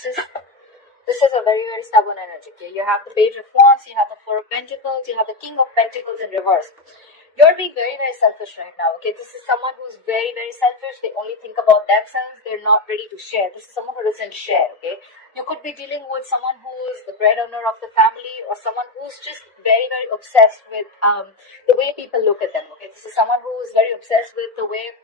this is a very, very stubborn energy. Okay, you have the Page of Wands, you have the Four of Pentacles, you have the King of Pentacles in reverse. You're being very, very selfish right now. Okay, this is someone who's very, very selfish. They only think about themselves. They're not ready to share. This is someone who doesn't share. Okay, you could be dealing with someone who is the breadwinner of the family, or someone who's just very, very obsessed with the way people look at them. Okay, this is someone who is very obsessed with the way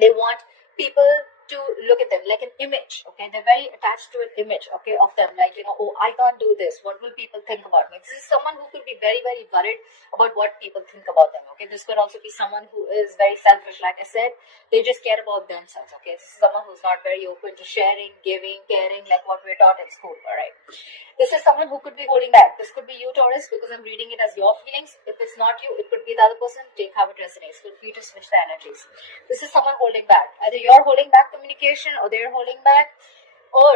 they want people to look at them, like an image. Okay, they're very attached to an image, okay, of them, like, oh, I can't do this, what will people think about me? This is someone who could be very, very worried about what people think about them. Okay, this could also be someone who is very selfish. Like I said, they just care about themselves. Okay, this is someone who's not very open to sharing, giving, caring, like what we're taught in school. All right, this is someone who could be holding back. This could be you, Taurus, because I'm reading it as your feelings. If it's not you, it could be the other person. Take how it resonates. Feel free to switch the energies. This is someone holding back. Either you're holding back communication, or they're holding back, or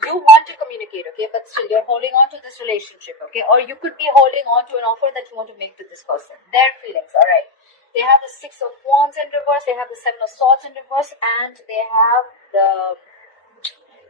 you want to communicate, okay, but still you're holding on to this relationship, okay, or you could be holding on to an offer that you want to make to this person. Their feelings. All right, they have the Six of Wands in reverse, they have the Seven of Swords in reverse, and they have the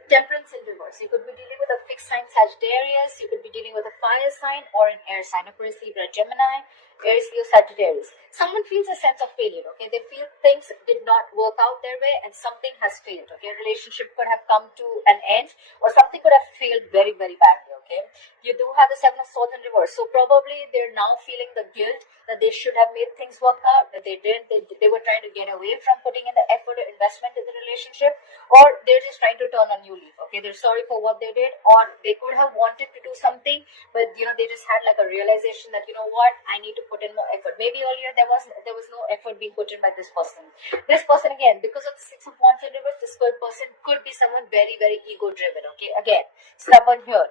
Temperance in reverse. You could be dealing with a fixed sign Sagittarius, you could be dealing with a fire sign or an air sign, Aquarius, Libra, Gemini, Aries, Leo, Sagittarius. Someone feels a sense of failure, okay? They feel things did not work out their way and something has failed, okay? A relationship could have come to an end, or something could have failed very, very badly, okay? You do have the Seven of Swords in reverse, so probably they're now feeling the guilt that they should have made things work out, that they didn't. They were trying to get away from putting in the effort or investment in the relationship, or they're just trying to turn a new leaf, okay? They're sorry for what they did, or they could have wanted to do something, but they just had like a realization that, what, I need to put in more effort. Maybe earlier there was no effort being put in by this person. This person, again, because of the Six of Wands in reverse, this person could be someone very, very ego driven, okay? Again, stubborn here.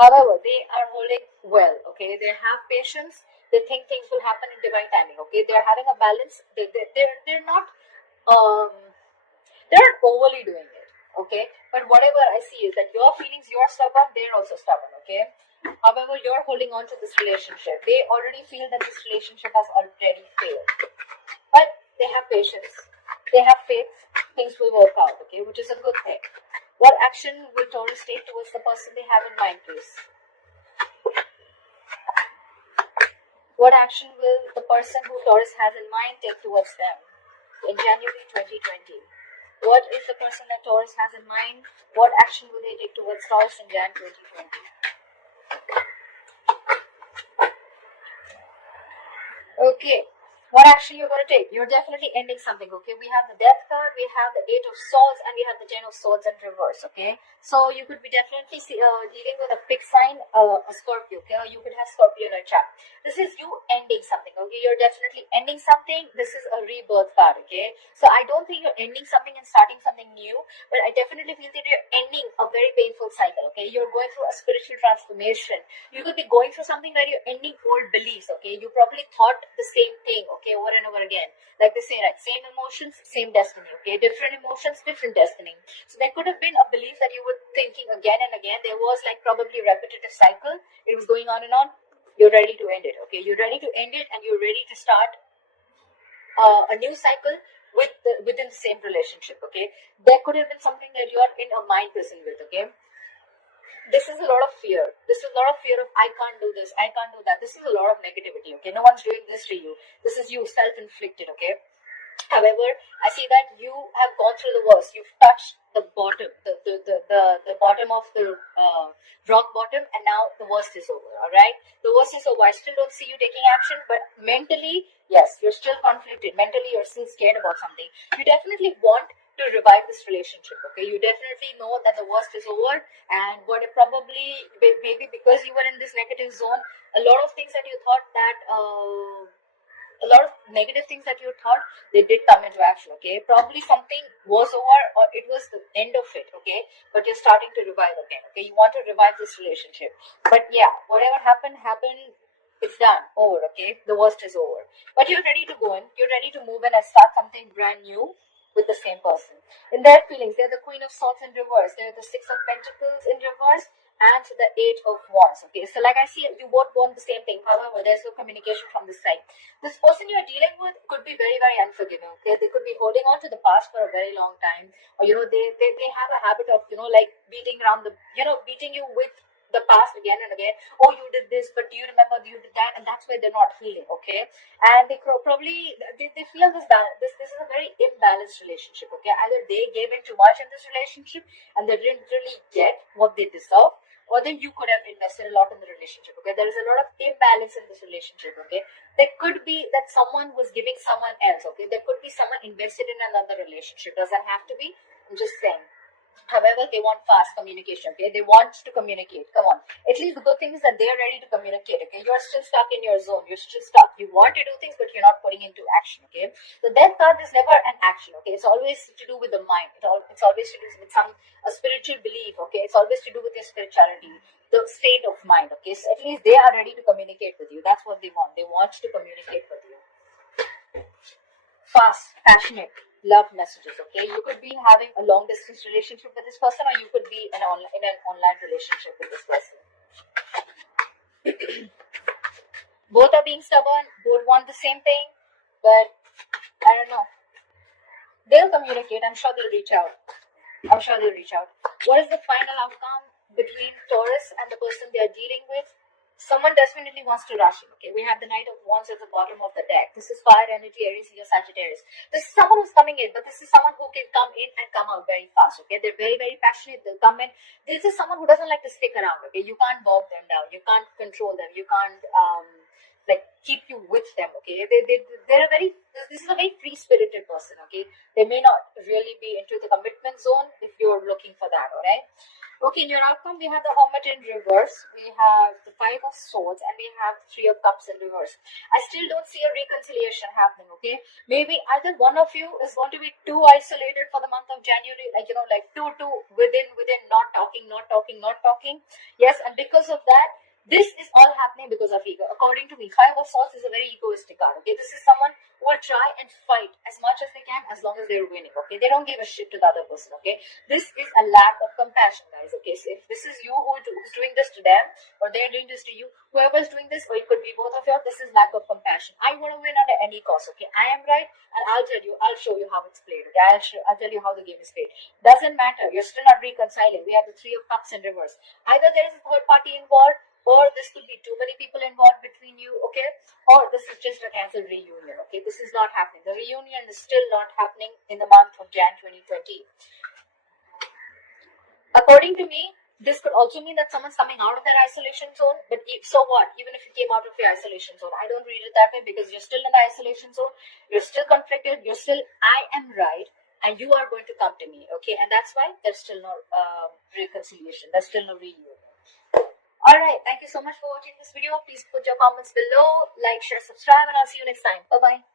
However, they are holding well, okay? They have patience. They think things will happen in divine timing, okay? They're having a balance. They're not they're not overly doing it, okay? But whatever I see is that your feelings, you're stubborn, they're also stubborn, okay? However, you're holding on to this relationship. They already feel that this relationship has already failed. But they have patience. They have faith. Things will work out, okay? Which is a good thing. What action will Taurus take towards the person they have in mind, please? What action will the person who Taurus has in mind take towards them in January 2020? What is the person that Taurus has in mind? What action will they take towards Taurus in January 2020? Okay. What action you're going to take? You're definitely ending something, okay? We have the Death card, we have the Eight of Swords, and we have the Ten of Swords in reverse, okay? So you could be definitely dealing with a fixed sign, a Scorpio, okay? Or you could have Scorpio in a trap. This is you ending something, okay? You're definitely ending something. This is a rebirth card, okay? So I don't think you're ending something and starting something new, but I definitely feel that you're ending a very painful cycle, okay? You're going through a spiritual transformation. You could be going through something where you're ending old beliefs, okay? You probably thought the same thing, okay, over and over again. Like they say, right? Same emotions, same destiny, okay? Different emotions, different destiny. So there could have been a belief that you were thinking again and again. There was like probably a repetitive cycle. It was going on and on. You're ready to end it, okay? You're ready to end it, and you're ready to start a new cycle within the same relationship, okay? There could have been something that you are in a mind prison with, okay? This is a lot of fear. This is a lot of fear of, I can't do this, I can't do that. This is a lot of negativity, okay? No one's doing this to you. This is you, self-inflicted, okay? However, I see that you have gone through the worst. You've touched the bottom, the bottom of the rock bottom, and now the worst is over, alright? The worst is over. I still don't see you taking action, but mentally, yes, you're still conflicted. Mentally, you're still scared about something. You definitely want to revive this relationship, okay? You definitely know that the worst is over, and what probably, maybe because you were in this negative zone, a lot of things that you thought that a lot of negative things that you thought, they did come into action, okay? Probably something was over, or it was the end of it, okay? But you're starting to revive again, okay? You want to revive this relationship. But yeah, whatever happened, it's done, over, okay? The worst is over. But you're ready to go in, you're ready to move in and start something brand new with the same person. In their feelings, they're the Queen of Swords in reverse, they're the Six of Pentacles in reverse, and the Eight of Wands. Okay, so like I see, you both want the same thing. However, there's no communication from this side. This person you're dealing with could be very, very unforgiving. Okay, they could be holding on to the past for a very long time, or they have a habit of like beating around the beating you with the past again and again. Oh, you did this, but do you remember you did that? And that's why they're not healing. Okay, and they probably they feel this is a very imbalanced relationship. Okay, either they gave in too much in this relationship and they didn't really get what they deserve, or then you could have invested a lot in the relationship. Okay, there is a lot of imbalance in this relationship. Okay, there could be that someone was giving someone else. Okay, there could be someone invested in another relationship. Doesn't have to be. I'm just saying. However, they want fast communication. Okay, they want to communicate. Come on. At least the good thing is that they're ready to communicate. Okay, you're still stuck in your zone. You're still stuck. You want to do things, but you're not putting into action. Okay, the death card is never an action. Okay, it's always to do with the mind. It's always to do with a spiritual belief. Okay, it's always to do with your spirituality, the state of mind. Okay, so at least they are ready to communicate with you. That's what they want. They want to communicate with you. Fast, passionate love messages. Okay, you could be having a long distance relationship with this person, or you could be in an online relationship with this person. Both are being stubborn, both want the same thing, but I don't know. They'll communicate. I'm sure they'll reach out. What is the final outcome between Taurus and the person they are dealing with? Someone definitely wants to rush in. Okay, we have the Knight of Wands at the bottom of the deck. This is fire energy, Aries, Leo, Sagittarius. This is someone who's coming in, but this is someone who can come in and come out very fast. Okay, they're very, very passionate. They'll come in. This is someone who doesn't like to stick around. Okay, you can't bog them down. You can't control them. You can't keep you with them. Okay, they're a very. This is a very free spirited person. Okay, they may not really be into the commitment zone if you're looking for that. All right. Okay, in your outcome, we have the Hermit in reverse, we have the Five of Swords, and we have the Three of Cups in reverse. I still don't see a reconciliation happening, okay? Maybe either one of you is going to be too isolated for the month of January, two within, not talking. Yes, and because of that, this is all happening because of ego. According to me, Five of Swords is a very egoistic card, okay? This is someone who will try and fight as much as they can as long as they're winning, okay? They don't give a shit to the other person, okay? This is a lack of compassion, guys, okay? So if this is you who's doing this to them, or they're doing this to you, whoever's doing this, or it could be both of you, this is lack of compassion. I want to win under any cost, okay? I am right, and I'll show you how it's played, okay? I'll tell you how the game is played. Doesn't matter, you're still not reconciling. We have the Three of Cups in reverse. Either there is a third party involved, or this could be too many people involved between you, okay? Or this is just a cancelled reunion, okay? This is not happening. The reunion is still not happening in the month of Jan 2020. According to me, this could also mean that someone's coming out of their isolation zone, but so what? Even if you came out of your isolation zone, I don't read it that way, because you're still in the isolation zone, you're still conflicted, you're still, I am right, and you are going to come to me, okay? And that's why there's still no reconciliation, there's still no reunion. Alright, thank you so much for watching this video. Please put your comments below, like, share, subscribe, and I'll see you next time. Bye-bye.